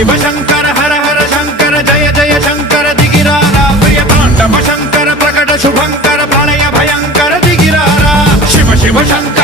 शिव शंकर हर हर शंकर जय जय शंकर दिगिरारा प्रिय तांडव शंकर प्रकट शुभंकर प्रलय भयंकर दिगिरारा शिव शिव शंकर